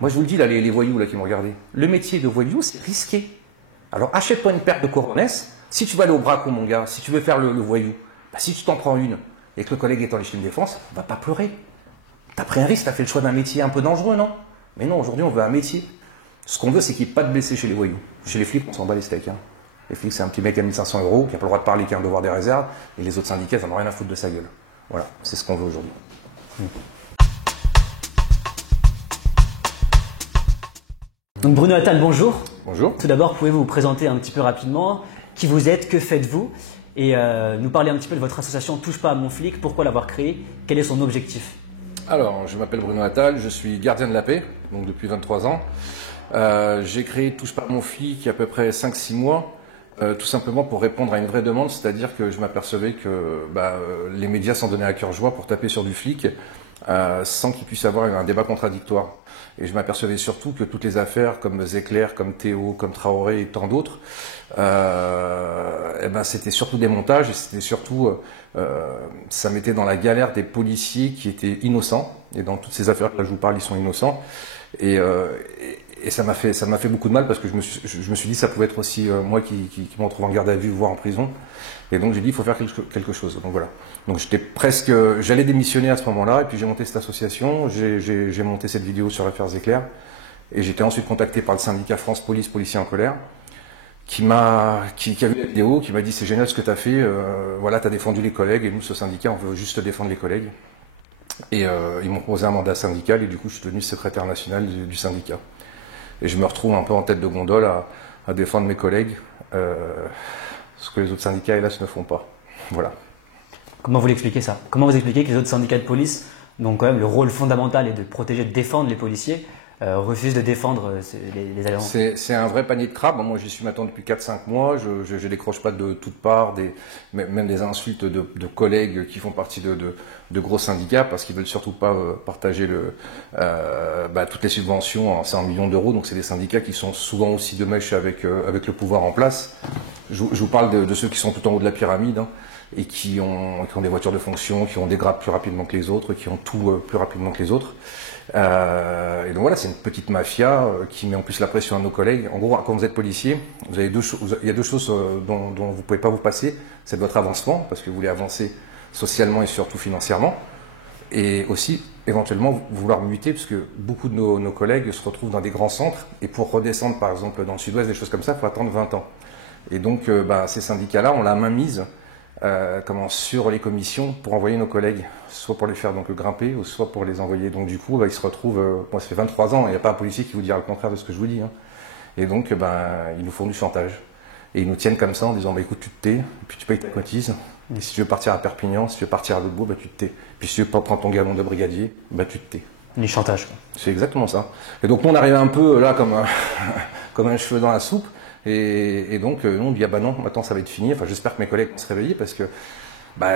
Moi, je vous le dis, là, les voyous là, qui m'ont regardé, le métier de voyou, c'est risqué. Alors, achète-toi une paire de coronets. Si tu vas aller au braco, mon gars, si tu veux faire le voyou, bah, si tu t'en prends une et que le collègue est en légitime défense, va pas pleurer. T'as pris un risque, t'as fait le choix d'un métier un peu dangereux, non? Mais non, aujourd'hui, on veut un métier. Ce qu'on veut, c'est qu'il n'y ait pas de blessés chez les voyous. Chez les flics, on s'en bat les steaks. Hein. Les flics, c'est un petit mec à 1500 € qui n'a pas le droit de parler, qui a un devoir des réserves, et les autres syndicats, ils n'en ont rien à foutre de sa gueule. Voilà, c'est ce qu'on veut aujourd'hui. Donc Bruno Attal, bonjour. Bonjour. Tout d'abord, pouvez-vous vous présenter un petit peu rapidement? Qui vous êtes? Que faites-vous? Et nous parler un petit peu de votre association Touche pas à mon flic. Pourquoi l'avoir créée? Quel est son objectif? Alors, je m'appelle Bruno Attal, je suis gardien de la paix, donc depuis 23 ans. J'ai créé Touche pas à mon flic il y a à peu près 5-6 mois, tout simplement pour répondre à une vraie demande, c'est-à-dire que je m'apercevais que les médias s'en donnaient à cœur joie pour taper sur du flic sans qu'il puisse y avoir un débat contradictoire. Et je m'apercevais surtout que toutes les affaires comme Zecler, comme Théo, comme Traoré et tant d'autres, c'était surtout des montages et c'était surtout, ça mettait dans la galère des policiers qui étaient innocents. Et dans toutes ces affaires que là je vous parle, ils sont innocents. Et ça m'a fait beaucoup de mal parce que je me suis dit ça pouvait être aussi moi qui me retrouve en garde à vue, voire en prison. Et donc j'ai dit il faut faire quelque chose. Donc voilà. Donc j'allais démissionner à ce moment-là et puis j'ai monté cette association, j'ai monté cette vidéo sur l'affaire Zecler et j'étais ensuite contacté par le syndicat France Police Policiers en colère qui a vu la vidéo, qui m'a dit c'est génial ce que tu as fait, voilà tu as défendu les collègues et nous ce syndicat on veut juste défendre les collègues. Et ils m'ont proposé un mandat syndical et du coup je suis devenu secrétaire national du syndicat. Et je me retrouve un peu en tête de gondole à défendre mes collègues, ce que les autres syndicats, hélas, ne font pas. Voilà. Comment vous l'expliquez ça? Comment vous expliquez que les autres syndicats de police, dont quand même le rôle fondamental est de protéger, de défendre les policiers, refusent de défendre les agents? C'est un vrai panier de crabes. Moi, j'y suis maintenant depuis 4-5 mois. Je décroche pas de toutes parts, même des insultes de collègues qui font partie de gros syndicats parce qu'ils veulent surtout pas partager toutes les subventions en 100 millions d'euros. Donc, c'est des syndicats qui sont souvent aussi de mèche avec le pouvoir en place. Je vous parle de ceux qui sont tout en haut de la pyramide. Hein, et qui ont des voitures de fonction, qui ont des grades plus rapidement que les autres, qui ont tout plus rapidement que les autres. Et donc voilà, c'est une petite mafia qui met en plus la pression à nos collègues. En gros, quand vous êtes policier, il y a deux choses dont vous ne pouvez pas vous passer. C'est votre avancement, parce que vous voulez avancer socialement et surtout financièrement. Et aussi, éventuellement, vouloir muter, parce que beaucoup de nos collègues se retrouvent dans des grands centres. Et pour redescendre, par exemple, dans le sud-ouest, des choses comme ça, il faut attendre 20 ans. Et donc, ces syndicats-là ont la main mise sur les commissions pour envoyer nos collègues, soit pour les faire donc grimper, ou soit pour les envoyer. Donc du coup, ils se retrouvent, moi ça fait 23 ans, il n'y a pas un policier qui vous dira le contraire de ce que je vous dis. Hein. Et donc, ils nous font du chantage. Et ils nous tiennent comme ça en disant, écoute, tu te tais, et puis tu payes ta cotise. Et si tu veux partir à Perpignan, si tu veux partir à l'autre bout, tu te tais. Puis si tu veux pas prendre ton galon de brigadier, tu te tais. Du chantage. C'est exactement ça. Et donc nous, on arrive un peu là comme un cheveu dans la soupe. Et donc, nous, on dit, non, maintenant ça va être fini. Enfin, j'espère que mes collègues vont se réveiller parce que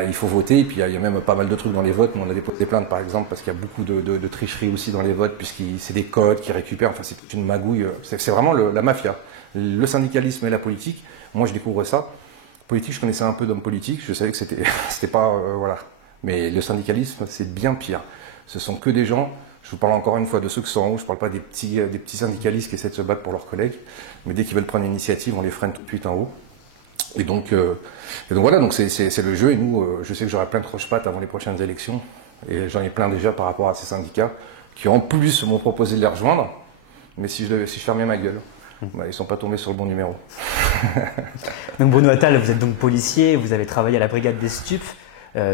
il faut voter. Et puis, il y a même pas mal de trucs dans les votes. On a déposé des plaintes, par exemple, parce qu'il y a beaucoup de tricheries aussi dans les votes, puisque c'est des codes qui récupèrent. Enfin, c'est toute une magouille. C'est vraiment la mafia. Le syndicalisme et la politique. Moi, je découvre ça. Politique, je connaissais un peu d'hommes politiques. Je savais que c'était pas, voilà. Mais le syndicalisme, c'est bien pire. Ce sont que des gens. Je vous parle encore une fois de ceux qui sont en haut, je ne parle pas des petits syndicalistes qui essaient de se battre pour leurs collègues, mais dès qu'ils veulent prendre une initiative, on les freine tout de suite en haut. Et donc voilà, donc c'est le jeu, et nous, je sais que j'aurai plein de croche-pattes avant les prochaines élections, et j'en ai plein déjà par rapport à ces syndicats, qui en plus m'ont proposé de les rejoindre, mais si je fermais ma gueule, ils ne sont pas tombés sur le bon numéro. Donc Bruno Attal, vous êtes donc policier, vous avez travaillé à la brigade des stupes,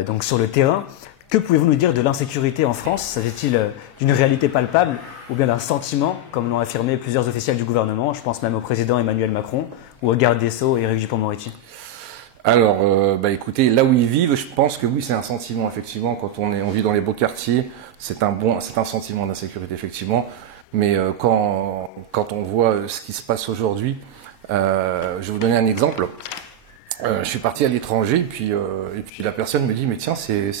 donc sur le terrain. Que pouvez-vous nous dire de l'insécurité en France? S'agit-il d'une réalité palpable ou bien d'un sentiment, comme l'ont affirmé plusieurs officiels du gouvernement? Je pense même au président Emmanuel Macron ou au garde des Sceaux Éric Dupond-Moretti. Alors, écoutez, là où ils vivent, je pense que oui, c'est un sentiment, effectivement. Quand on vit dans les beaux quartiers, c'est un sentiment d'insécurité, effectivement. Mais quand on voit ce qui se passe aujourd'hui, je vais vous donner un exemple. Je suis parti à l'étranger et puis la personne me dit, mais tiens, c'est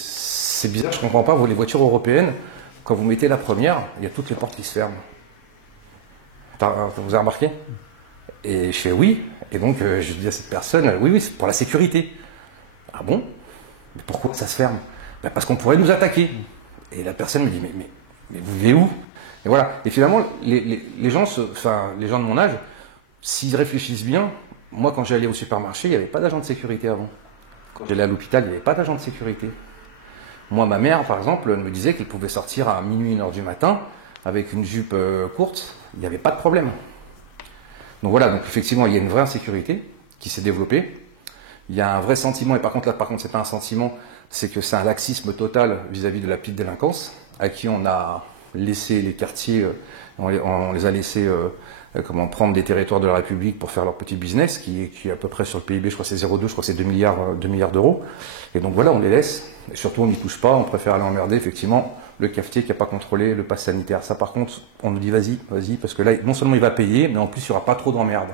bizarre, je comprends pas, les voitures européennes, quand vous mettez la première, il y a toutes les portes qui se ferment. Vous avez remarqué? Et je fais oui. Et donc je dis à cette personne, oui, c'est pour la sécurité. Ah bon? Mais pourquoi ça se ferme? Parce qu'on pourrait nous attaquer. Et la personne me dit, mais vous vivez où? Et voilà. Et finalement, les gens, enfin, les gens de mon âge, s'ils réfléchissent bien, moi, quand j'allais au supermarché, il n'y avait pas d'agent de sécurité avant. Quand j'allais à l'hôpital, il n'y avait pas d'agent de sécurité. Moi, ma mère, par exemple, me disait qu'elle pouvait sortir à minuit, 1h du matin, avec une jupe courte, il n'y avait pas de problème. Donc voilà, donc effectivement, il y a une vraie insécurité qui s'est développée. Il y a un vrai sentiment, et par contre, c'est pas un sentiment, c'est que c'est un laxisme total vis-à-vis de la petite délinquance, à qui on a laissé les quartiers, on les a laissés prendre des territoires de la République pour faire leur petit business, qui est à peu près sur le PIB, je crois que c'est 0,2, je crois que c'est 2 milliards d'euros. Et donc voilà, on les laisse, et surtout on n'y touche pas, on préfère aller emmerder, effectivement, le cafetier qui n'a pas contrôlé le pass sanitaire. Ça, par contre, on nous dit vas-y, parce que là, non seulement il va payer, mais en plus, il n'y aura pas trop d'emmerde.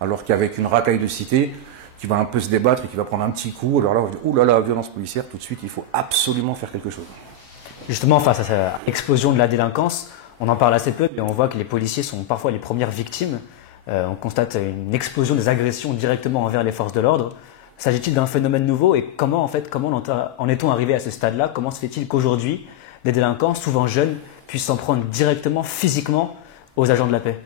Alors qu'avec une racaille de cité, qui va un peu se débattre et qui va prendre un petit coup, alors là, on va dire, ouh là là, violence policière, tout de suite, il faut absolument faire quelque chose. Justement, face à cette explosion de la délinquance, on en parle assez peu, mais on voit que les policiers sont parfois les premières victimes. On constate une explosion des agressions directement envers les forces de l'ordre. S'agit-il d'un phénomène nouveau et comment en est-on arrivé à ce stade-là? Comment se fait-il qu'aujourd'hui, des délinquants, souvent jeunes, puissent s'en prendre directement, physiquement, aux agents de la paix?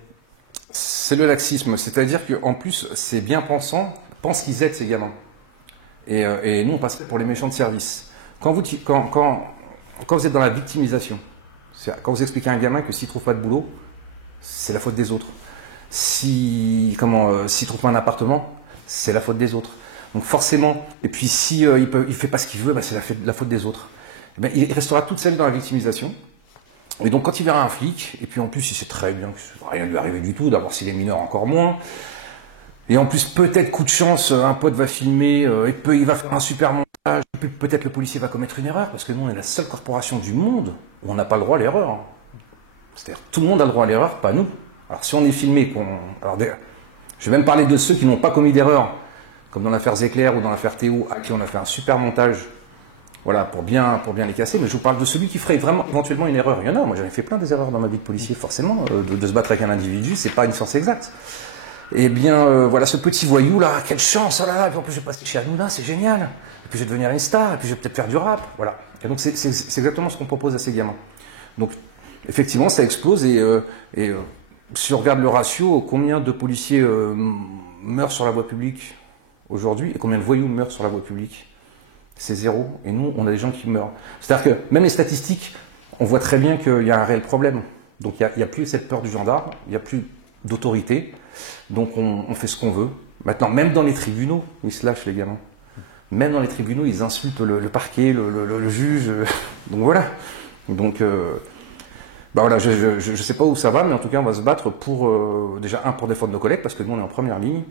C'est le laxisme, c'est-à-dire qu'en plus, ces bien-pensants pensent qu'ils aident ces gamins. Et nous, on passerait pour les méchants de service. Quand vous êtes dans la victimisation, quand vous expliquez à un gamin que s'il ne trouve pas de boulot, c'est la faute des autres. S'il ne trouve pas un appartement, c'est la faute des autres. Donc forcément, et puis si il fait pas ce qu'il veut, c'est la faute des autres. Il restera toute sa vie dans la victimisation. Et donc quand il verra un flic, et puis en plus il sait très bien que rien ne lui arriver du tout, d'abord s'il est mineur encore moins, et en plus peut-être coup de chance, un pote va filmer, il va faire un super montage, et puis peut-être le policier va commettre une erreur, parce que nous on est la seule corporation du monde où on n'a pas le droit à l'erreur. C'est-à-dire tout le monde a le droit à l'erreur, pas nous. Alors si on est filmé, je vais même parler de ceux qui n'ont pas commis d'erreur, comme dans l'affaire Zecler ou dans l'affaire Théo, à qui on a fait un super montage. Voilà, pour bien les casser, mais je vous parle de celui qui ferait vraiment éventuellement une erreur. Il y en a, moi j'en ai fait plein des erreurs dans ma vie de policier, forcément, de se battre avec un individu, c'est pas une science exacte. Eh bien, voilà, ce petit voyou là, quelle chance, oh là là, et puis en plus je vais passer chez Hanouna, c'est génial, et puis je vais devenir une star, et puis je vais peut-être faire du rap, voilà. Et donc c'est exactement ce qu'on propose à ces gamins. Donc effectivement, ça explose, et si on regarde le ratio, combien de policiers meurent sur la voie publique aujourd'hui, et combien de voyous meurent sur la voie publique? C'est zéro. Et nous, on a des gens qui meurent. C'est-à-dire que même les statistiques, on voit très bien qu'il y a un réel problème. Donc il n'y a plus cette peur du gendarme, il n'y a plus d'autorité. Donc on fait ce qu'on veut. Maintenant, même dans les tribunaux, ils se lâchent les gamins. Même dans les tribunaux, ils insultent le parquet, le juge. Donc voilà. Donc voilà, je ne sais pas où ça va, mais en tout cas, on va se battre pour déjà pour défendre nos collègues, parce que nous, on est en première ligne.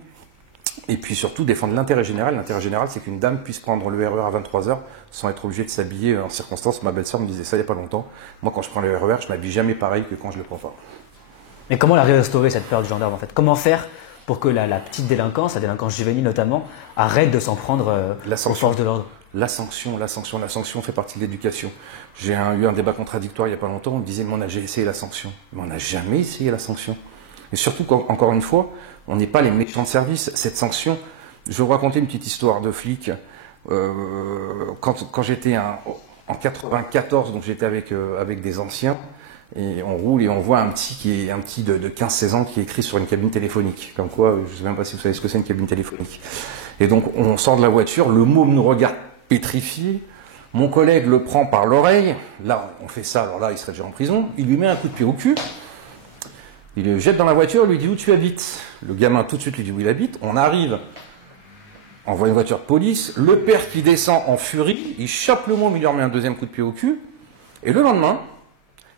Et puis surtout défendre l'intérêt général. L'intérêt général, c'est qu'une dame puisse prendre le RER à 23h sans être obligée de s'habiller en circonstance. Ma belle-sœur me disait ça il n'y a pas longtemps. Moi, quand je prends le RER, je m'habille jamais pareil que quand je le prends pas. Mais comment la restaurer, cette peur du gendarme, en fait? Comment faire pour que la petite délinquance, la délinquance juvénile notamment, arrête de s'en prendre aux forces de l'ordre? La sanction fait partie de l'éducation. J'ai eu un débat contradictoire il n'y a pas longtemps. On me disait, mais j'ai essayé la sanction. Mais on n'a jamais essayé la sanction. Et surtout, encore une fois, on n'est pas les méchants de service. Cette sanction, je vais vous raconter une petite histoire de flic. Quand j'étais en 94, donc j'étais avec des anciens, et on roule et on voit un petit de 15-16 ans qui est écrit sur une cabine téléphonique. Comme quoi, je ne sais même pas si vous savez ce que c'est une cabine téléphonique. Et donc on sort de la voiture, le môme nous regarde pétrifié. Mon collègue le prend par l'oreille. Là, on fait ça, alors là, il serait déjà en prison. Il lui met un coup de pied au cul. Il le jette dans la voiture, lui dit où tu habites. Le gamin tout de suite lui dit où il habite. On arrive, on voit une voiture de police. Le père qui descend en furie, il chope le môme, il lui remet un deuxième coup de pied au cul. Et le lendemain,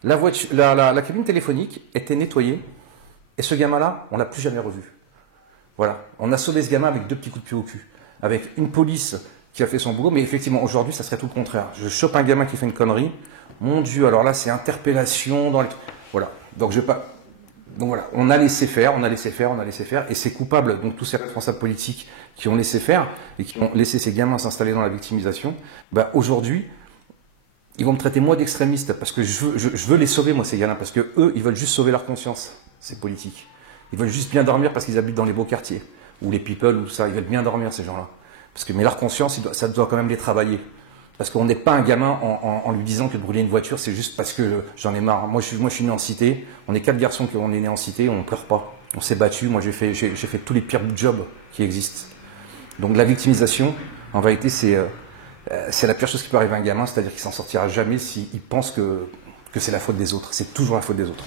la cabine téléphonique était nettoyée. Et ce gamin-là, on l'a plus jamais revu. Voilà, on a sauvé ce gamin avec 2 petits coups de pied au cul. Avec une police qui a fait son boulot. Mais effectivement, aujourd'hui, ça serait tout le contraire. Je chope un gamin qui fait une connerie. Mon Dieu, alors là, c'est interpellation dans les... Voilà, donc je vais pas... Donc voilà, on a laissé faire, et c'est coupable, donc tous ces responsables politiques qui ont laissé faire et qui ont laissé ces gamins s'installer dans la victimisation, aujourd'hui, ils vont me traiter moi d'extrémiste parce que je veux les sauver, moi, ces gamins, parce que eux, ils veulent juste sauver leur conscience, ces politiques. Ils veulent juste bien dormir parce qu'ils habitent dans les beaux quartiers, ou les people, ou ça, ils veulent bien dormir, ces gens-là. Mais leur conscience, ça doit quand même les travailler. Parce qu'on n'est pas un gamin en lui disant que de brûler une voiture, c'est juste parce que j'en ai marre. Moi, je suis né en cité. On est 4 garçons qui on est nés en cité. On ne pleure pas. On s'est battu. Moi, j'ai fait tous les pires jobs qui existent. Donc, la victimisation, en vérité, c'est la pire chose qui peut arriver à un gamin. C'est-à-dire qu'il s'en sortira jamais s'il pense que c'est la faute des autres. C'est toujours la faute des autres.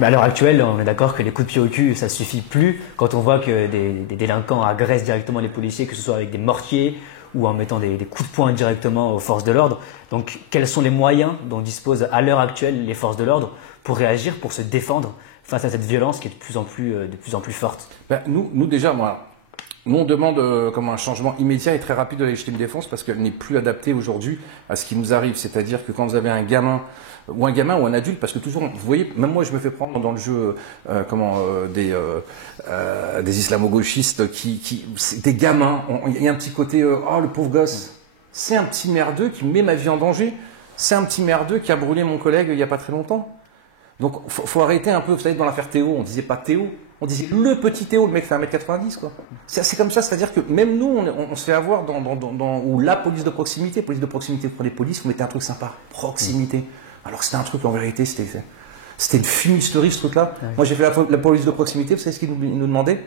Mais à l'heure actuelle, on est d'accord que les coups de pied au cul, ça suffit plus quand on voit que des délinquants agressent directement les policiers, que ce soit avec des mortiers ou en mettant des coups de poing directement aux forces de l'ordre. Donc, quels sont les moyens dont disposent à l'heure actuelle les forces de l'ordre pour réagir, pour se défendre face à cette violence qui est de plus en plus forte? Nous déjà, nous on demande un changement immédiat et très rapide de la légitime défense parce qu'elle n'est plus adaptée aujourd'hui à ce qui nous arrive. C'est-à-dire que quand vous avez un gamin ou un adulte, parce que toujours, vous voyez, même moi je me fais prendre dans le jeu des islamo-gauchistes c'est des gamins, il y a un petit côté oh le pauvre gosse, c'est un petit merdeux qui met ma vie en danger, c'est un petit merdeux qui a brûlé mon collègue il n'y a pas très longtemps. Donc faut arrêter un peu, vous savez, dans l'affaire Théo, on disait pas Théo, on disait le petit Théo, le mec fait 1m90 quoi. C'est comme ça, c'est-à-dire que même nous on se fait avoir ou la police de proximité pour les polices, vous mettez un truc sympa, proximité. Alors c'était un truc en vérité, c'était une fumisterie ce truc-là. Ouais. Moi j'ai fait la police de proximité, vous savez ce qu'ils nous demandaient?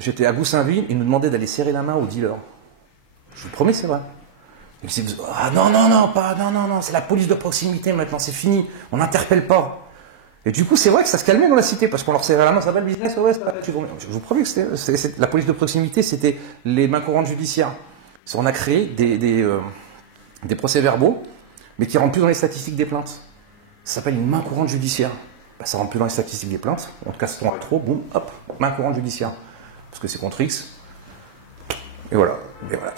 J'étais à Goussainville, ils nous demandaient d'aller serrer la main au dealer. Je vous promets, c'est vrai. Ils me disaient, ah non, c'est la police de proximité maintenant, c'est fini, on n'interpelle pas. Et du coup, c'est vrai que ça se calmait dans la cité, parce qu'on leur serrait la main, ça va le business, ouais, ça va. Je vous promets que la police de proximité, c'était les mains courantes judiciaires. On a créé des procès-verbaux, mais qui ne rentrent plus dans les statistiques des plaintes. Ça s'appelle une main courante judiciaire. Ça ne rentre plus dans les statistiques des plaintes. On te casse ton rétro, boum, hop, main courante judiciaire. Parce que c'est contre X. Et voilà.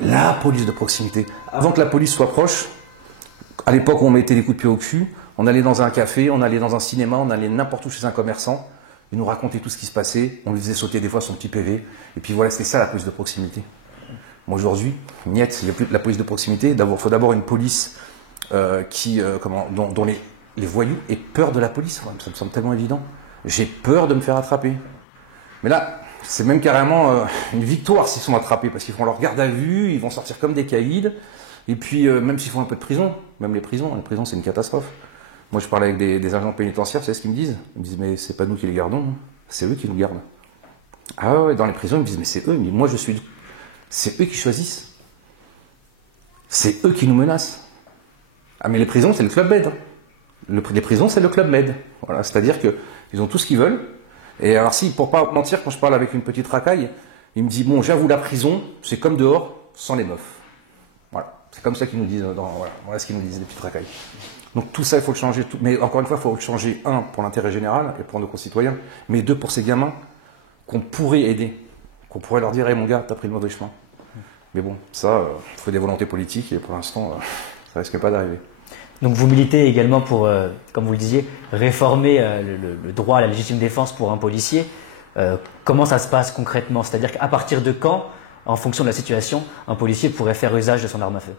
La police de proximité. Avant que la police soit proche, à l'époque où on mettait des coups de pied au cul, on allait dans un café, on allait dans un cinéma, on allait n'importe où chez un commerçant. Il nous racontait tout ce qui se passait. On lui faisait sauter des fois son petit PV. Et puis voilà, c'était ça la police de proximité. Moi aujourd'hui, niet, il n'y a plus de la police de proximité. Il faut d'abord une police dont les voyous aient peur de la police. Ça me semble tellement évident. J'ai peur de me faire attraper. Mais là, c'est même carrément une victoire s'ils sont attrapés, parce qu'ils font leur garde à vue, ils vont sortir comme des caïds. Et puis, même s'ils font un peu de prison, même les prisons c'est une catastrophe. Moi, je parlais avec des agents pénitentiaires, vous savez ce qu'ils me disent? Ils me disent, mais c'est pas nous qui les gardons, c'est eux qui nous gardent. Ah ouais, dans les prisons, ils me disent, mais c'est eux, mais moi c'est eux qui choisissent. C'est eux qui nous menacent. Ah mais les prisons, c'est le Club Med. Les prisons, c'est le Club Med. Voilà, c'est-à-dire qu'ils ont tout ce qu'ils veulent. Et alors si, pour pas mentir, quand je parle avec une petite racaille, il me dit, bon, j'avoue, la prison, c'est comme dehors, sans les meufs. Voilà, c'est comme ça qu'ils nous disent, voilà ce qu'ils nous disent, les petites racailles. Donc tout ça, il faut le changer. Mais encore une fois, il faut le changer, un, pour l'intérêt général et pour nos concitoyens, mais deux, pour ces gamins qu'on pourrait aider, qu'on pourrait leur dire, hey, mon gars, t'as pris le mauvais chemin. Mais bon, ça, il faut des volontés politiques et pour l'instant, ça risque pas d'arriver. Donc vous militez également pour, comme vous le disiez, réformer le droit à la légitime défense pour un policier. Comment ça se passe concrètement? C'est-à-dire qu'à partir de quand, en fonction de la situation, un policier pourrait faire usage de son arme à feu?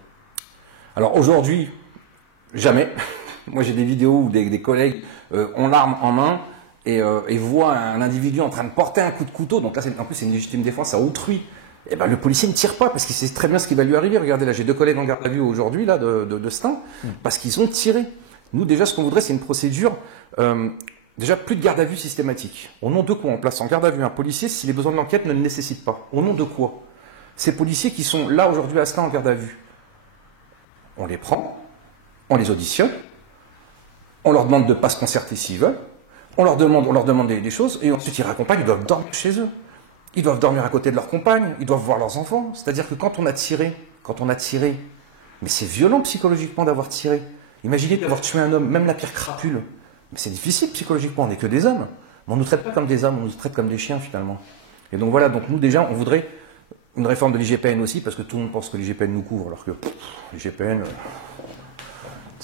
Alors aujourd'hui, jamais. Moi j'ai des vidéos où des collègues ont l'arme en main et voient un individu en train de porter un coup de couteau. Donc là, en plus c'est une légitime défense à autrui. Et ben, le policier ne tire pas parce qu'il sait très bien ce qui va lui arriver. Regardez là, j'ai 2 collègues en garde à vue aujourd'hui là de Stein parce qu'ils ont tiré. Nous déjà, ce qu'on voudrait, c'est une procédure. Déjà, plus de garde à vue systématique. Au nom de quoi on place en garde à vue un policier si les besoins de l'enquête ne le nécessitent pas? Au nom de quoi? Ces policiers qui sont là aujourd'hui à Stein en garde à vue, on les prend, on les auditionne, on leur demande de ne pas se concerter s'ils veulent, on leur demande des choses et ensuite ils raccompagnent, ils doivent dormir chez eux. Ils doivent dormir à côté de leur compagne, ils doivent voir leurs enfants. C'est-à-dire que quand on a tiré, mais c'est violent psychologiquement d'avoir tiré. Imaginez d'avoir tué un homme, même la pire crapule. Mais c'est difficile psychologiquement, on n'est que des hommes. Mais on ne nous traite pas comme des hommes, on nous traite comme des chiens finalement. Et donc voilà, donc nous déjà, on voudrait une réforme de l'IGPN aussi, parce que tout le monde pense que l'IGPN nous couvre, alors que l'IGPN,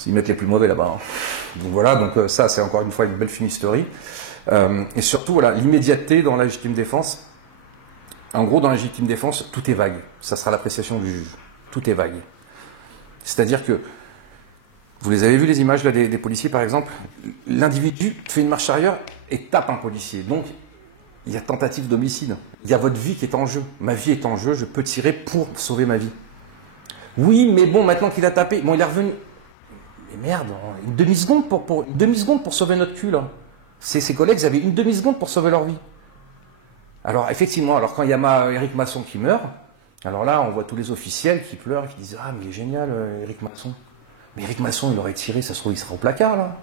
ils mettent les plus mauvais là-bas. Donc voilà, donc ça c'est encore une fois une belle fumisterie. Et surtout, voilà, l'immédiateté dans la légitime défense. En gros, dans la légitime défense, tout est vague. Ça sera l'appréciation du juge. Tout est vague. C'est-à-dire que, vous les avez vu les images là, des policiers par exemple, l'individu fait une marche arrière et tape un policier. Donc, il y a tentative d'homicide. Il y a votre vie qui est en jeu. Ma vie est en jeu, je peux tirer pour sauver ma vie. Oui, mais bon, maintenant qu'il a tapé, bon, il est revenu. Mais merde, une demi-seconde une demi-seconde pour sauver notre cul, là. Ses collègues avaient une demi-seconde pour sauver leur vie. Alors, effectivement, alors quand il y a Éric Masson qui meurt, alors là, on voit tous les officiels qui pleurent, qui disent « Ah, mais il est génial, Éric Masson. » Mais Éric Masson, il aurait tiré, ça se trouve, il sera au placard, là.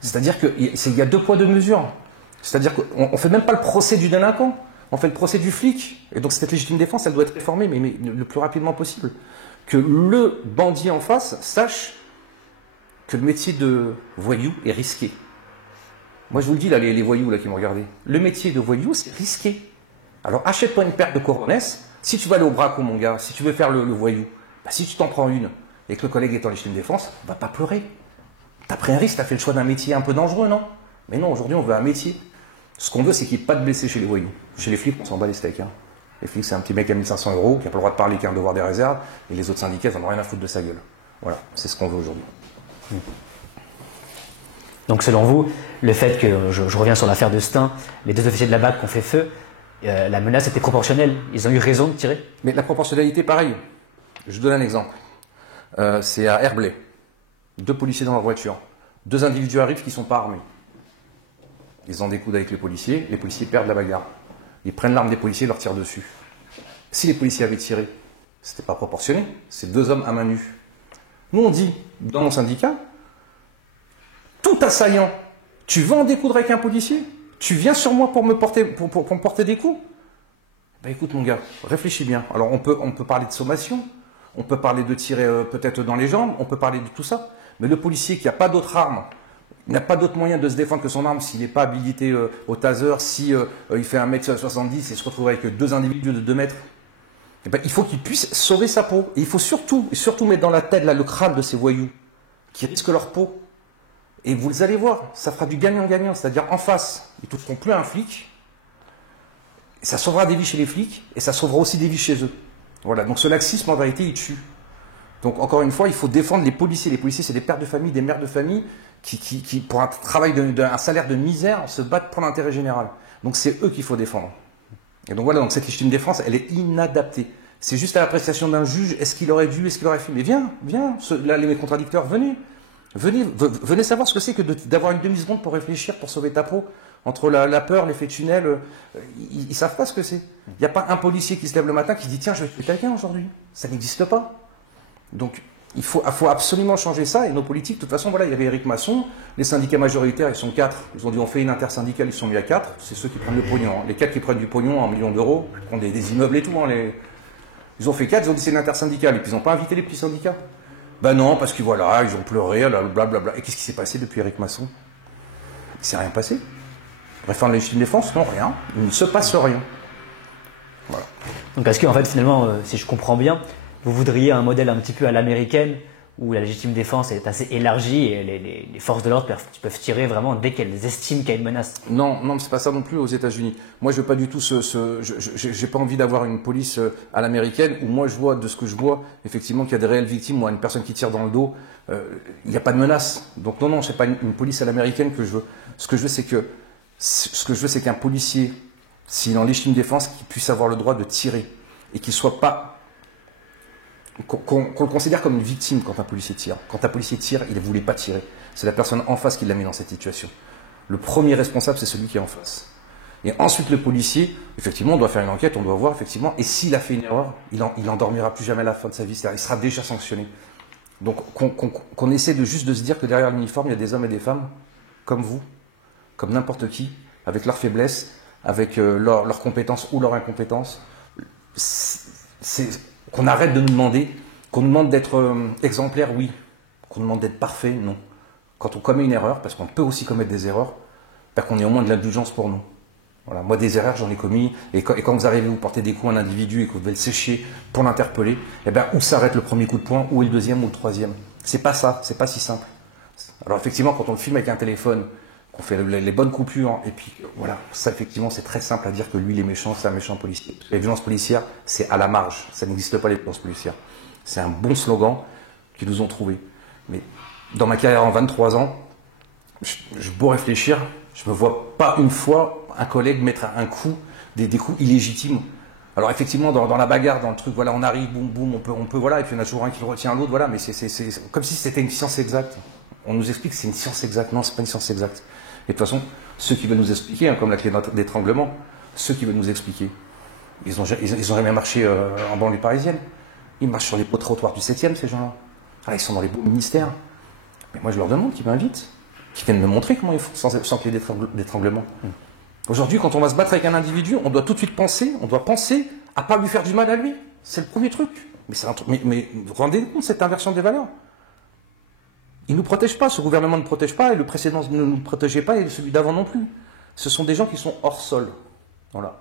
C'est-à-dire qu'il y a deux poids, deux mesures. C'est-à-dire qu'on ne fait même pas le procès du délinquant, on fait le procès du flic. Et donc cette légitime défense, elle doit être réformée, mais le plus rapidement possible. Que le bandit en face sache que le métier de voyou est risqué. Moi, je vous le dis, là, les voyous là, qui m'ont regardé, le métier de voyou, c'est risqué. Alors, achète-toi une paire de coronets. Si tu vas aller au braco, mon gars, si tu veux faire le voyou, bah, si tu t'en prends une et que le collègue est en légitime défense, va pas pleurer. T'as pris un risque, t'as fait le choix d'un métier un peu dangereux, non? Mais non, aujourd'hui, on veut un métier. Ce qu'on veut, c'est qu'il n'y ait pas de blessés chez les voyous. Chez les flics, on s'en bat les steaks. Hein. Les flics, c'est un petit mec à 1500 € qui n'a pas le droit de parler, qui a un devoir des réserves, et les autres syndicats, ils n'en ont rien à foutre de sa gueule. Voilà, c'est ce qu'on veut aujourd'hui. Donc selon vous, le fait que, je reviens sur l'affaire de Stein, les deux officiers de la BAC qui ont fait feu, la menace était proportionnelle. Ils ont eu raison de tirer. Mais la proportionnalité, pareil. Je donne un exemple. C'est à Herblay. 2 policiers dans leur voiture. 2 individus arrivent qui ne sont pas armés. Ils en découdent avec les policiers perdent la bagarre. Ils prennent l'arme des policiers et leur tirent dessus. Si les policiers avaient tiré, c'était pas proportionné. C'est 2 hommes à main nue. Nous, on dit, dans mon syndicat, tout assaillant, tu veux en découdre avec un policier? Tu viens sur moi pour me porter des coups? Ben écoute mon gars, réfléchis bien. Alors on peut parler de sommation, on peut parler de tirer peut-être dans les jambes, on peut parler de tout ça. Mais le policier qui n'a pas d'autre arme, il n'a pas d'autre moyen de se défendre que son arme s'il n'est pas habilité au taser, si il fait 1m70 et se retrouve avec 2 individus de 2 mètres, eh ben, il faut qu'il puisse sauver sa peau. Et il faut surtout mettre dans la tête là, le crâne de ces voyous qui risquent leur peau. Et vous allez voir, ça fera du gagnant-gagnant. C'est-à-dire en face, ils ne toucheront plus à un flic. Et ça sauvera des vies chez les flics et ça sauvera aussi des vies chez eux. Voilà, donc ce laxisme en vérité, il tue. Donc encore une fois, il faut défendre les policiers. Les policiers, c'est des pères de famille, des mères de famille qui pour un travail, un salaire de misère, se battent pour l'intérêt général. Donc c'est eux qu'il faut défendre. Et donc voilà, donc cette légitime défense, elle est inadaptée. C'est juste à l'appréciation d'un juge, est-ce qu'il aurait dû, est-ce qu'il aurait fait? Mais viens, là les contradicteurs, venez savoir ce que c'est que d'avoir une demi-seconde pour réfléchir, pour sauver ta peau. Entre la peur, l'effet tunnel, ils ne savent pas ce que c'est. Il n'y a pas un policier qui se lève le matin qui dit tiens, je vais tuer quelqu'un aujourd'hui. Ça n'existe pas. Donc il faut absolument changer ça. Et nos politiques, de toute façon, voilà, il y avait Éric Masson, les syndicats majoritaires, ils sont 4. Ils ont dit on fait une intersyndicale, ils sont mis à 4. C'est ceux qui prennent le pognon. Hein. Les 4 qui prennent du pognon en millions d'euros, qui prennent des immeubles et tout. Hein, Ils ont fait 4, ils ont dit c'est une intersyndicale. Et puis ils n'ont pas invité les petits syndicats. Ben non, parce que voilà, ils ont pleuré, blablabla. Et qu'est-ce qui s'est passé depuis Éric Masson? Il ne s'est rien passé. Réforme de la légitime défense? Non, rien. Il ne se passe rien. Voilà. Donc est-ce qu'en fait, finalement, si je comprends bien, vous voudriez un modèle un petit peu à l'américaine où la légitime défense est assez élargie et les forces de l'ordre peuvent tirer vraiment dès qu'elles estiment qu'il y a une menace? Non, non, c'est pas ça non plus aux États-Unis. Moi, je veux pas du tout j'ai pas envie d'avoir une police à l'américaine où moi je vois, de ce que je vois, effectivement, qu'il y a des réelles victimes. Moi, une personne qui tire dans le dos, il n'y a pas de menace. Donc non, c'est pas une police à l'américaine que je veux. Ce que je veux, c'est qu'un policier, s'il est en légitime défense, qu'il puisse avoir le droit de tirer et qu'il soit pas qu'on le considère comme une victime quand un policier tire. Quand un policier tire, il ne voulait pas tirer. C'est la personne en face qui l'a mis dans cette situation. Le premier responsable, c'est celui qui est en face. Et ensuite, le policier, effectivement, on doit faire une enquête, on doit voir, effectivement, et s'il a fait une erreur, il en dormira plus jamais à la fin de sa vie, c'est-à-dire il sera déjà sanctionné. Donc, qu'on essaie de juste de se dire que derrière l'uniforme, il y a des hommes et des femmes, comme vous, comme n'importe qui, avec leurs faiblesses, avec leurs compétences ou leur incompétence. Qu'on arrête de nous demander, qu'on nous demande d'être exemplaire, oui. Qu'on nous demande d'être parfait, non. Quand on commet une erreur, parce qu'on peut aussi commettre des erreurs, ben qu'on ait au moins de l'indulgence pour nous. Voilà. Moi, des erreurs, j'en ai commis. Et quand vous arrivez, vous portez des coups à un individu et que vous devez le sécher pour l'interpeller, eh ben, où s'arrête le premier coup de poing, où est le deuxième ou le troisième? C'est pas ça, c'est pas si simple. Alors effectivement, quand on le filme avec un téléphone, qu'on fait les bonnes coupures, et puis voilà, ça effectivement c'est très simple à dire que lui il est méchant, c'est un méchant policier. Les violences policières, c'est à la marge, ça n'existe pas les violences policières. C'est un bon slogan qu'ils nous ont trouvé. Mais dans ma carrière en 23 ans, je beau réfléchir, je me vois pas une fois un collègue mettre un coup, des coups illégitimes Alors effectivement, dans la bagarre, dans le truc, voilà, on arrive, boum, boum, on peut, voilà, et puis on a toujours un qui retient l'autre, voilà, mais c'est comme si c'était une science exacte. On nous explique que c'est une science exacte. Non, c'est pas une science exacte. Et de toute façon, ceux qui veulent nous expliquer, comme la clé d'étranglement, ceux qui veulent nous expliquer, ils ont jamais marché en banlieue parisienne. Ils marchent sur les trottoirs du 7e, ces gens-là. Ah, ils sont dans les beaux ministères. Mais moi, je leur demande qu'ils m'invitent, qu'ils viennent me montrer comment ils font sans clé d'étranglement. Aujourd'hui, quand on va se battre avec un individu, on doit tout de suite penser à pas lui faire du mal à lui. C'est le premier truc. Mais vous vous rendez compte de cette inversion des valeurs? Il ne nous protège pas, ce gouvernement ne protège pas, et le précédent ne nous protégeait pas, et celui d'avant non plus. Ce sont des gens qui sont hors sol. Voilà.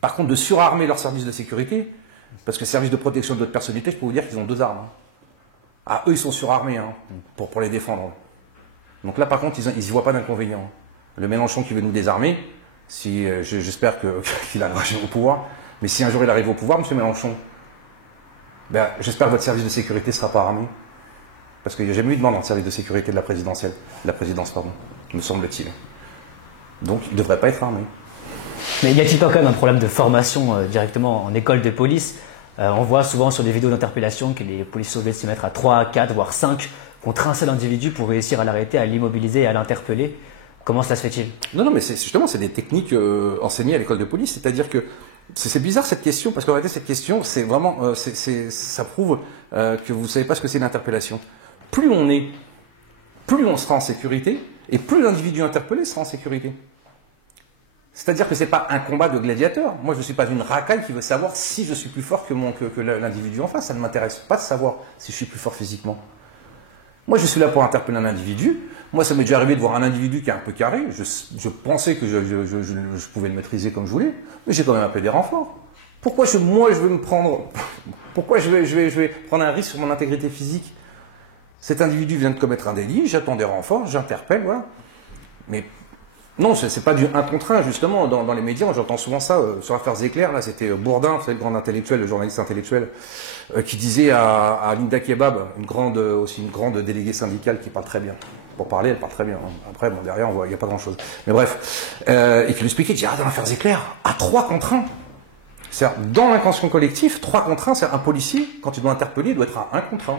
Par contre, de surarmer leurs services de sécurité, parce que service de protection de votre personnalité, je peux vous dire qu'ils ont 2 armes. Ah, eux, ils sont surarmés pour les défendre. Donc là, par contre, ils n'y voient pas d'inconvénient. Le Mélenchon qui veut nous désarmer, j'espère qu'il arrivera au pouvoir, mais si un jour il arrive au pouvoir, M. Mélenchon, ben, j'espère que votre service de sécurité ne sera pas armé. Parce qu'il n'y a jamais eu de demande dans le service de sécurité de la présidence, me semble-t-il. Donc, il ne devrait pas être armé. Mais y a-t-il pas quand même un problème de formation directement en école de police? On voit souvent sur des vidéos d'interpellation que les policiers sont obligés de se mettre à 3, 4, voire 5 contre un seul individu pour réussir à l'arrêter, à l'immobiliser et à l'interpeller. Comment cela se fait-il? Non, mais c'est des techniques enseignées à l'école de police. C'est-à-dire que c'est bizarre cette question, parce qu'en réalité, cette question, c'est vraiment, ça prouve que vous ne savez pas ce que c'est l'interpellation. Plus on sera en sécurité, et plus l'individu interpellé sera en sécurité. C'est-à-dire que ce n'est pas un combat de gladiateurs. Moi, je ne suis pas une racaille qui veut savoir si je suis plus fort que l'individu en face. Ça ne m'intéresse pas de savoir si je suis plus fort physiquement. Moi, je suis là pour interpeller un individu. Moi, ça m'est déjà arrivé de voir un individu qui est un peu carré. Je pensais que je pouvais le maîtriser comme je voulais, mais j'ai quand même appelé des renforts. Pourquoi je vais me prendre... Pourquoi je vais prendre un risque sur mon intégrité physique? Cet individu vient de commettre un délit, j'attends des renforts, j'interpelle, voilà. Mais non, c'est pas du 1 contre 1, justement. Dans les médias, j'entends souvent ça. Sur Affaires Éclairs, là, c'était Bourdin, vous savez, le grand intellectuel, le journaliste intellectuel, qui disait à Linda Kebab, aussi une grande déléguée syndicale qui parle très bien. Pour parler, elle parle très bien. Après, bon, derrière, il n'y a pas grand-chose. Mais bref. Et qui lui expliquait, il dit, dans Affaires Éclairs, à 3 contre 1. C'est-à-dire, dans l'inconscient collectif, 3 contre 1, c'est un policier, quand il doit interpeller, il doit être à 1 contre 1.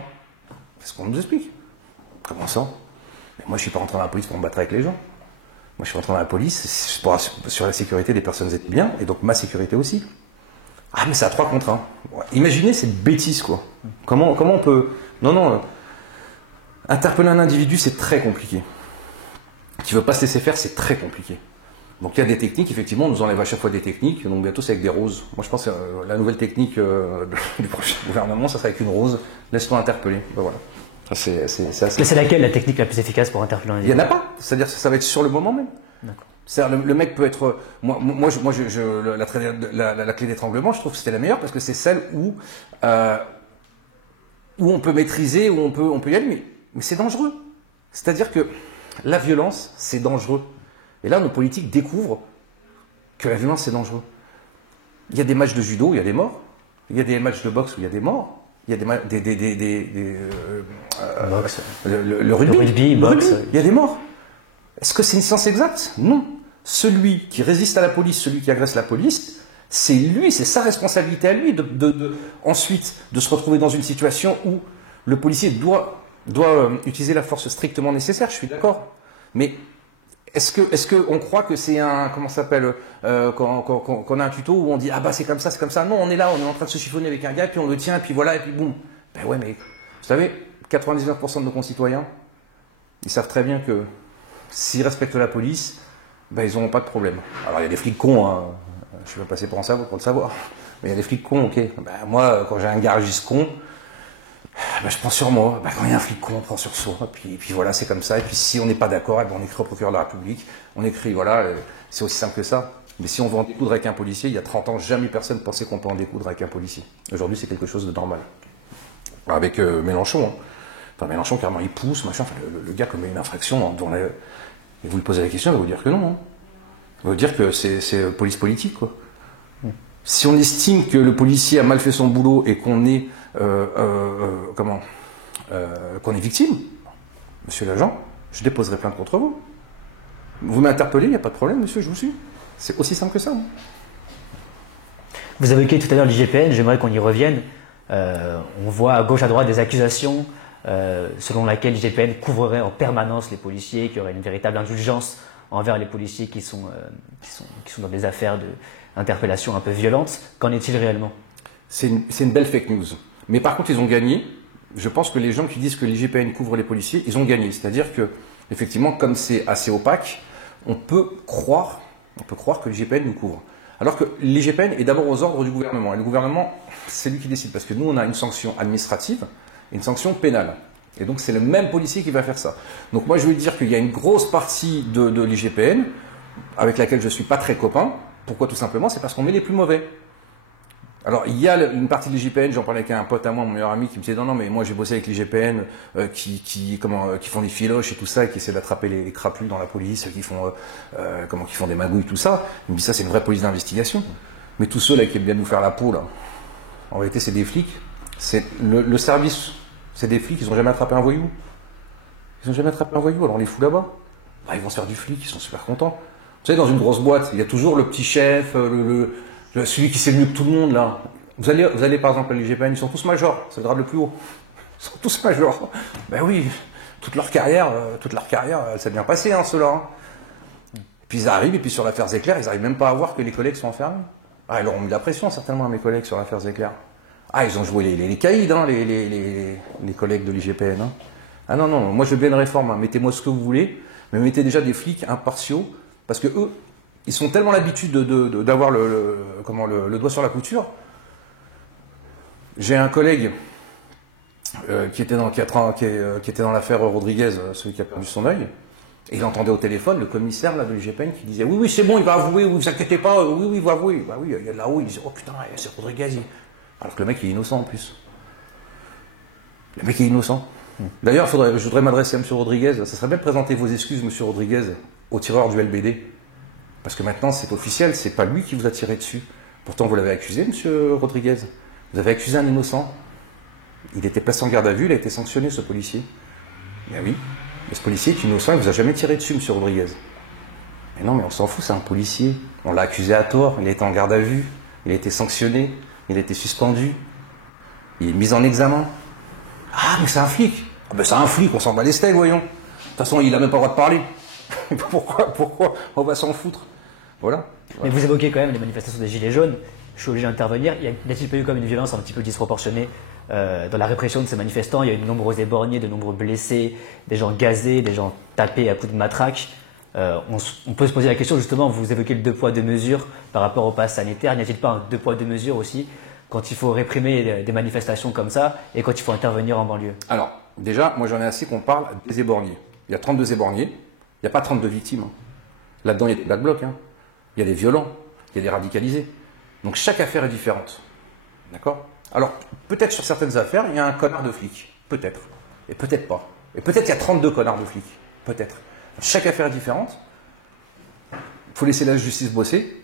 C'est ce qu'on nous explique. Comment ça? Mais moi, je suis pas rentré dans la police pour me battre avec les gens. Moi, je suis rentré dans la police pour sur la sécurité des personnes et des biens, et donc ma sécurité aussi. Ah, mais c'est à 3 contre 1. Ouais. Imaginez cette bêtise, quoi. Comment on peut... Non. Interpeller un individu, c'est très compliqué. Qui veut pas se laisser faire, c'est très compliqué. Donc il y a des techniques, effectivement, on nous enlève à chaque fois des techniques, donc bientôt c'est avec des roses. Moi je pense que la nouvelle technique du prochain gouvernement, ça sera avec une rose, laisse-toi interpeller. Ben voilà. C'est assez... Mais c'est laquelle la technique la plus efficace pour interpeller un individu? Il n'y en a pas, c'est-à-dire que ça va être sur le moment même. C'est-à-dire le mec peut être... la clé d'étranglement, je trouve que c'était la meilleure parce que c'est celle où on peut maîtriser, où on peut y aller, mais c'est dangereux. C'est-à-dire que la violence, c'est dangereux. Et là, nos politiques découvrent que la violence, c'est dangereux. Il y a des matchs de judo, il y a des morts. Il y a des matchs de boxe où il y a des morts. Il y a le rugby, boxe. Il y a des morts. Est-ce que c'est une science exacte? Non. Celui qui résiste à la police, celui qui agresse la police, c'est lui, c'est sa responsabilité à lui ensuite de se retrouver dans une situation où le policier doit utiliser la force strictement nécessaire. Je suis d'accord. Mais est-ce qu'on croit que c'est un, comment ça s'appelle, qu'on a un tuto où on dit, ah bah c'est comme ça. Non, on est là, on est en train de se chiffonner avec un gars, puis on le tient, puis voilà, et puis boum. Ben ouais, mais vous savez, 99% de nos concitoyens, ils savent très bien que s'ils respectent la police, ben ils n'auront pas de problème. Alors il y a des flics cons, hein. Je suis pas passé pour le savoir, mais il y a des flics cons, ok. Ben, moi, quand j'ai un garagiste con, ben, je prends sur moi. Ben, quand il y a un flic con, on prend sur soi. Puis voilà, c'est comme ça. Et puis si on n'est pas d'accord, ben, on écrit au procureur de la République. On écrit, voilà, c'est aussi simple que ça. Mais si on veut en découdre avec un policier, il y a 30 ans, jamais personne pensait qu'on peut en découdre avec un policier. Aujourd'hui, c'est quelque chose de normal. Avec Mélenchon, hein. Enfin, Mélenchon, carrément, il pousse, machin. Enfin, le gars commet une infraction, et vous lui posez la question, il va vous dire que non. Hein. Il va vous dire que c'est police politique, quoi. Si on estime que le policier a mal fait son boulot et qu'on est qu'on est victime, monsieur l'agent, je déposerai plainte contre vous. Vous m'interpellez, il n'y a pas de problème, monsieur, je vous suis. C'est aussi simple que ça. Hein. Vous évoquiez tout à l'heure l'IGPN, j'aimerais qu'on y revienne. On voit à gauche, à droite des accusations selon laquelle l'IGPN couvrerait en permanence les policiers, qu'il y aurait une véritable indulgence envers les policiers qui sont dans des affaires d'interpellation un peu violentes. Qu'en est-il réellement? C'est une belle fake news. Mais par contre, ils ont gagné. Je pense que les gens qui disent que l'IGPN couvre les policiers, ils ont gagné. C'est-à-dire que, effectivement, comme c'est assez opaque, on peut croire que l'IGPN nous couvre. Alors que l'IGPN est d'abord aux ordres du gouvernement. Et le gouvernement, c'est lui qui décide. Parce que nous, on a une sanction administrative et une sanction pénale. Et donc, c'est le même policier qui va faire ça. Donc, moi, je veux dire qu'il y a une grosse partie de l'IGPN avec laquelle je ne suis pas très copain. Pourquoi? Tout simplement, c'est parce qu'on met les plus mauvais. Alors, il y a une partie de l'IGPN, j'en parlais avec un pote à moi, mon meilleur ami, qui me disait non, mais moi j'ai bossé avec l'IGPN, qui font des filoches et tout ça, et qui essaient d'attraper les crapus dans la police, qui font des magouilles, tout ça. Il me dit ça, c'est une vraie police d'investigation. Mais tous ceux là qui aiment bien nous faire la peau, là, en réalité, c'est des flics. C'est le service, c'est des flics, ils n'ont jamais attrapé un voyou. Ils n'ont jamais attrapé un voyou, alors on les fout là-bas. Bah, ils vont se faire du flic, ils sont super contents. Vous savez, dans une grosse boîte, il y a toujours le petit chef, celui qui sait le mieux que tout le monde, là. Vous allez par exemple à l'IGPN, ils sont tous majors, c'est le grade le plus haut. Ils sont tous majors. Ben oui, toute leur carrière, ça s'est bien passé, hein, ceux-là. Hein. Puis ils arrivent, et puis sur l'affaire Zecler, ils n'arrivent même pas à voir que les collègues sont enfermés. Ah, ils leur ont mis de la pression, certainement, à mes collègues sur l'affaire Zecler. Ah, ils ont joué les caïds, hein, les collègues de l'IGPN. Hein. Ah non, non, moi je veux bien une réforme, hein. Mettez-moi ce que vous voulez, mais mettez déjà des flics impartiaux, parce que eux, ils sont tellement l'habitude d'avoir le doigt sur la couture. J'ai un collègue qui était dans l'affaire Rodriguez, celui qui a perdu son œil, et il entendait au téléphone le commissaire là, de l'IGPN qui disait oui, c'est bon, il va avouer, vous vous inquiétez pas, oui, il va avouer. Bah oui, il y a de là-haut, il disait oh putain, c'est Rodriguez. Alors que le mec il est innocent en plus. Le mec est innocent. D'ailleurs, je voudrais m'adresser à M. Rodriguez. Ça serait bien de présenter vos excuses, M. Rodriguez, au tireur du LBD. Parce que maintenant, c'est officiel, c'est pas lui qui vous a tiré dessus. Pourtant, vous l'avez accusé, M. Rodriguez. Vous avez accusé un innocent. Il était placé en garde à vue, il a été sanctionné, ce policier. Ben oui, mais ce policier est innocent, il vous a jamais tiré dessus, M. Rodriguez. Mais non, mais on s'en fout, c'est un policier. On l'a accusé à tort, il a été en garde à vue, il a été sanctionné, il a été suspendu, il est mis en examen. Ah, mais c'est un flic. Ah ben c'est un flic, on s'en bat les steaks, voyons. De toute façon, il n'a même pas le droit de parler. Pourquoi on va s'en foutre? Voilà. Mais vous évoquez quand même les manifestations des Gilets jaunes. Je suis obligé d'intervenir. Y a-t-il pas eu comme une violence un petit peu disproportionnée dans la répression de ces manifestants? Il y a eu de nombreux éborgnés, de nombreux blessés, des gens gazés, des gens tapés à coups de matraque. On peut se poser la question, justement, vous évoquez le deux poids, deux mesures par rapport au pass sanitaire. N'y a-t-il pas un deux poids, deux mesures aussi quand il faut réprimer des manifestations comme ça et quand il faut intervenir en banlieue? Alors, déjà, moi j'en ai assez qu'on parle des éborgnés. Il y a 32 éborgnés, il n'y a pas 32 victimes. Hein. Là-dedans, il y a des black blocs, hein. Il y a des violents, il y a des radicalisés. Donc chaque affaire est différente. D'accord? Alors, peut-être sur certaines affaires, il y a un connard de flic. Peut-être. Et peut-être pas. Et peut-être qu'il y a 32 connards de flics. Peut-être. Chaque affaire est différente. Il faut laisser la justice bosser.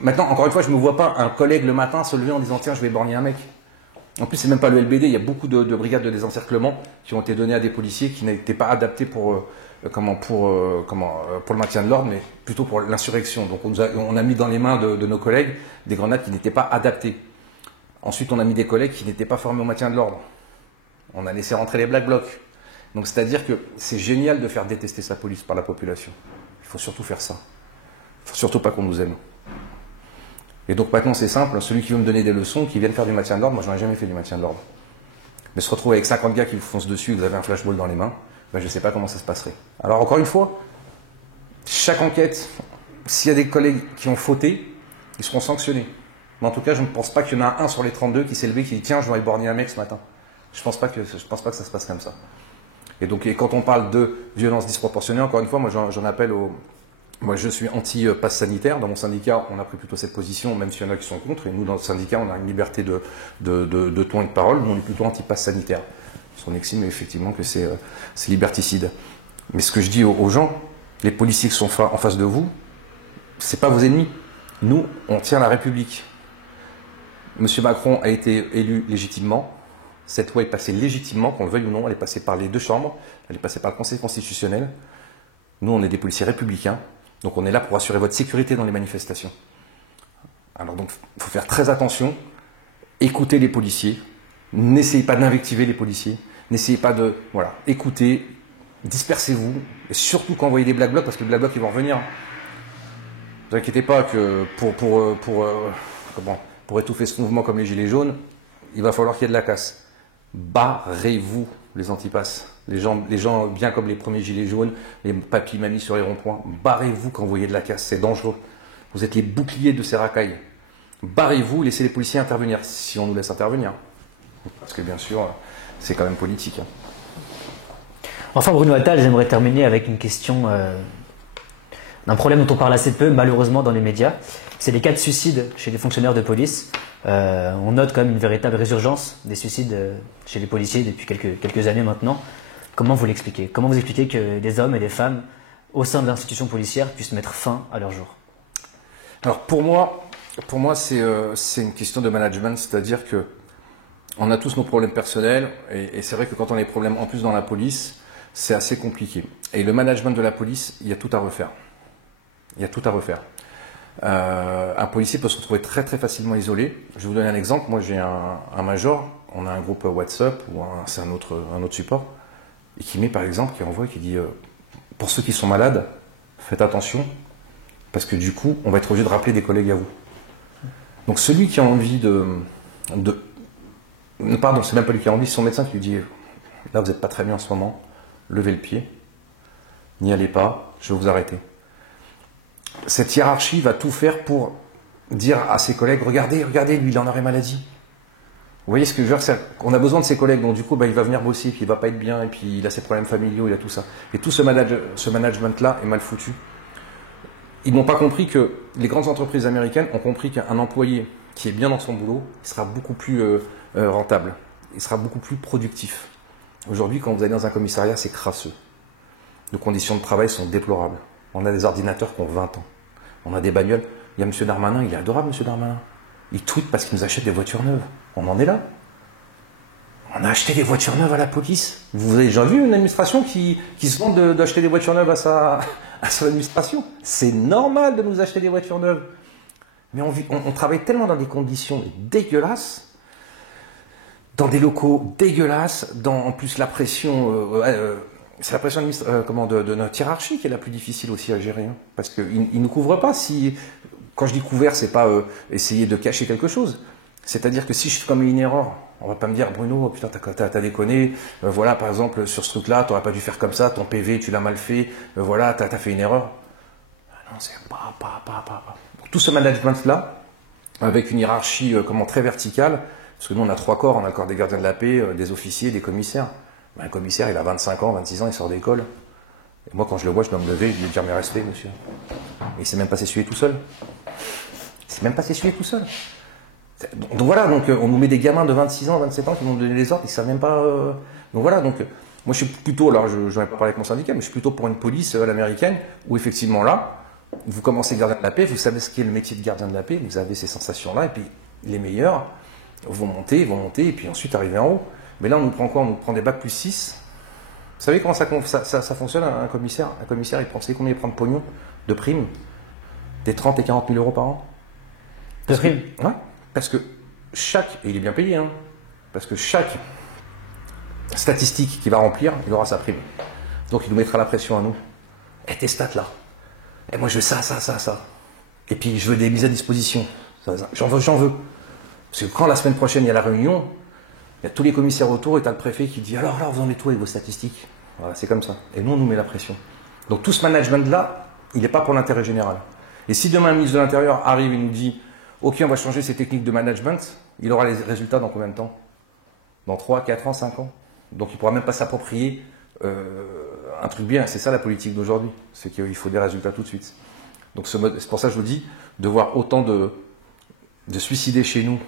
Maintenant, encore une fois, je ne me vois pas un collègue le matin se lever en disant tiens, je vais éborgner un mec. En plus, c'est même pas le LBD. Il y a beaucoup de brigades de désencerclement qui ont été données à des policiers qui n'étaient pas adaptés pour le maintien de l'ordre, mais plutôt pour l'insurrection. Donc, on a mis dans les mains de nos collègues des grenades qui n'étaient pas adaptées. Ensuite, on a mis des collègues qui n'étaient pas formés au maintien de l'ordre. On a laissé rentrer les black blocs. Donc, c'est-à-dire que c'est génial de faire détester sa police par la population. Il faut surtout faire ça. Il ne faut surtout pas qu'on nous aime. Et donc maintenant c'est simple, celui qui veut me donner des leçons, qui vient faire du maintien de l'ordre, moi je n'en ai jamais fait du maintien de l'ordre. Mais se retrouver avec 50 gars qui vous foncent dessus et que vous avez un flashball dans les mains, ben je ne sais pas comment ça se passerait. Alors encore une fois, chaque enquête, s'il y a des collègues qui ont fauté, ils seront sanctionnés. Mais en tout cas, je ne pense pas qu'il y en a un sur les 32 qui s'est levé qui dit tiens, je vais éborgner un mec ce matin. Je ne pense pas que ça se passe comme ça. Et donc quand on parle de violence disproportionnée, encore une fois, moi j'en appelle au... Moi, je suis anti-pass sanitaire. Dans mon syndicat, on a pris plutôt cette position, même s'il y en a qui sont contre. Et nous, dans le syndicat, on a une liberté de ton et de parole. Nous, on est plutôt anti-pass sanitaire. Parce qu'on estime effectivement que c'est liberticide. Mais ce que je dis aux gens, les policiers qui sont en face de vous, c'est pas vos ennemis. Nous, on tient la République. Monsieur Macron a été élu légitimement. Cette loi est passée légitimement, qu'on le veuille ou non. Elle est passée par les deux chambres. Elle est passée par le Conseil constitutionnel. Nous, on est des policiers républicains. Donc on est là pour assurer votre sécurité dans les manifestations. Alors donc, il faut faire très attention, écoutez les policiers, n'essayez pas d'invectiver les policiers, n'essayez pas de... Voilà, écoutez, dispersez-vous, et surtout quand vous voyez des black blocs, parce que les black blocs, ils vont revenir. Ne vous inquiétez pas que pour étouffer ce mouvement comme les Gilets jaunes, il va falloir qu'il y ait de la casse. Barrez-vous, les antipasses. Les gens bien comme les premiers Gilets jaunes, les papis mamies sur les ronds-points, barrez-vous quand vous voyez de la casse, c'est dangereux. Vous êtes les boucliers de ces racailles. Barrez-vous, laissez les policiers intervenir, si on nous laisse intervenir. Parce que bien sûr, c'est quand même politique. Enfin, Bruno Attal, j'aimerais terminer avec une question d'un problème dont on parle assez peu, malheureusement, dans les médias. C'est les cas de suicide chez les fonctionnaires de police. On note quand même une véritable résurgence des suicides chez les policiers depuis quelques années maintenant. Comment vous l'expliquez? Comment vous expliquez que des hommes et des femmes au sein de l'institution policière puissent mettre fin à leur jour? Alors pour moi c'est une question de management, c'est-à-dire que on a tous nos problèmes personnels et c'est vrai que quand on a des problèmes en plus dans la police, c'est assez compliqué. Et le management de la police, il y a tout à refaire. Il y a tout à refaire. Un policier peut se retrouver très très facilement isolé. Je vais vous donner un exemple. Moi j'ai un major, on a un groupe WhatsApp ou c'est un autre support, et qui met par exemple, qui envoie, qui dit pour ceux qui sont malades, faites attention, parce que du coup, on va être obligé de rappeler des collègues à vous. Donc celui qui a envie pardon, c'est même pas lui qui a envie, c'est son médecin qui lui dit là vous n'êtes pas très bien en ce moment, levez le pied, n'y allez pas, je vais vous arrêter. Cette hiérarchie va tout faire pour dire à ses collègues, regardez, lui il en aurait maladie. Vous voyez ce que je veux dire? On a besoin de ses collègues, donc du coup il va venir bosser, puis il va pas être bien, et puis il a ses problèmes familiaux, il a tout ça. Et tout ce management-là est mal foutu. Ils n'ont pas compris que les grandes entreprises américaines ont compris qu'un employé qui est bien dans son boulot, il sera beaucoup plus rentable, il sera beaucoup plus productif. Aujourd'hui, quand vous allez dans un commissariat, c'est crasseux. Les conditions de travail sont déplorables. On a des ordinateurs qui ont 20 ans. On a des bagnoles. Il y a M. Darmanin, il est adorable, M. Darmanin. Il tweet parce qu'il nous achète des voitures neuves. On en est là. On a acheté des voitures neuves à la police. Vous avez déjà vu une administration qui se vante d'acheter des voitures neuves à son administration? C'est normal de nous acheter des voitures neuves. Mais on travaille tellement dans des conditions dégueulasses, dans des locaux dégueulasses, en plus la pression... c'est la pression de notre hiérarchie qui est la plus difficile aussi à gérer. Hein, parce qu'ils ne nous couvrent pas. Quand je dis couvert, c'est pas essayer de cacher quelque chose. C'est-à-dire que si je commets une erreur, on va pas me dire Bruno, putain, t'as déconné, voilà, par exemple, sur ce truc-là, t'aurais pas dû faire comme ça, ton PV, tu l'as mal fait, voilà, t'as fait une erreur. Non, c'est pas. Tout ce management-là, avec une hiérarchie très verticale, parce que nous on a 3 corps, on a le corps des gardiens de la paix, des officiers, des commissaires. Un commissaire, il a 25 ans, 26 ans, il sort d'école. Et moi, quand je le vois, je dois me lever, je lui dire mes respects, monsieur. Et il s'est même pas s'essuyer tout seul. Donc voilà, on nous met des gamins de 26 ans, 27 ans qui vont nous donner les ordres, ils ne savent même pas. Donc voilà, moi je suis plutôt, alors je n'en ai pas parlé avec mon syndicat, mais je suis plutôt pour une police à l'américaine, où effectivement là, vous commencez gardien de la paix, vous savez ce qu'est le métier de gardien de la paix, vous avez ces sensations-là, et puis les meilleurs vont monter, et puis ensuite arriver en haut. Mais là, on nous prend quoi? On nous prend des bacs plus 6. Vous savez comment ça fonctionne, un commissaire? Un commissaire, vous savez combien il prend de pognon, de primes? Des 30 et 40 000 euros par an. De primes? Ouais. Parce que et il est bien payé, hein, parce que chaque statistique qu'il va remplir, il aura sa prime. Donc il nous mettra la pression à nous. Et tes stats là. Et moi je veux ça. Et puis je veux des mises à disposition. J'en veux. Parce que quand la semaine prochaine il y a la réunion, il y a tous les commissaires autour et tu as le préfet qui dit alors là vous en êtes où avec vos statistiques? Voilà, c'est comme ça. Et nous on nous met la pression. Donc tout ce management là, il n'est pas pour l'intérêt général. Et si demain un ministre de l'Intérieur arrive et nous dit ok, on va changer ces techniques de management, il aura les résultats dans combien de temps? Dans 3, 4 ans, 5 ans. Donc il ne pourra même pas s'approprier un truc bien. C'est ça la politique d'aujourd'hui. C'est qu'il faut des résultats tout de suite. Donc c'est pour ça que je vous dis, de voir autant de suicidés chez nous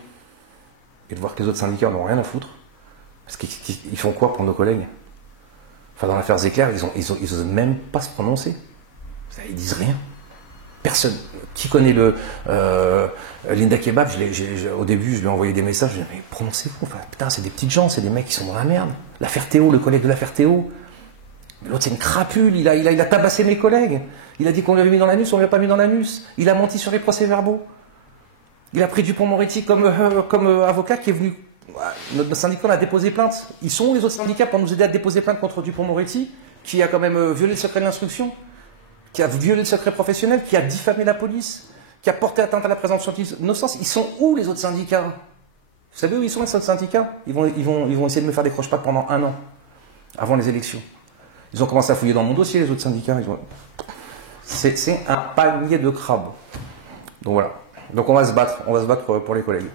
et de voir que les autres syndicats n'ont rien à foutre. Parce qu'ils font quoi pour nos collègues? Enfin, dans l'affaire Zecler, ils osent même pas se prononcer. Ils disent rien. Personne. Qui connaît Linda Kebab? Au début, je lui ai envoyé des messages. Je lui ai dit, mais prononcez-vous. Enfin, putain, c'est des petites gens, c'est des mecs qui sont dans la merde. L'affaire Théo, le collègue de l'affaire Théo. Mais l'autre, c'est une crapule. Il a tabassé mes collègues. Il a dit qu'on l'avait mis dans l'anus, on ne l'a pas mis dans l'anus. Il a menti sur les procès-verbaux. Il a pris Dupond-Moretti comme avocat qui est venu. Notre syndicat on a déposé plainte. Ils sont où les autres syndicats pour nous aider à déposer plainte contre Dupond-Moretti, qui a quand même violé le secret de l'instruction, qui a violé le secret professionnel, qui a diffamé la police, qui a porté atteinte à la présomption d'innocence. Ils sont où les autres syndicats? Vous savez où ils sont les autres syndicats? Ils vont essayer de me faire des croche-pattes pendant 1 an, avant les élections. Ils ont commencé à fouiller dans mon dossier, les autres syndicats. C'est un panier de crabes. Donc voilà. Donc on va se battre pour les collègues.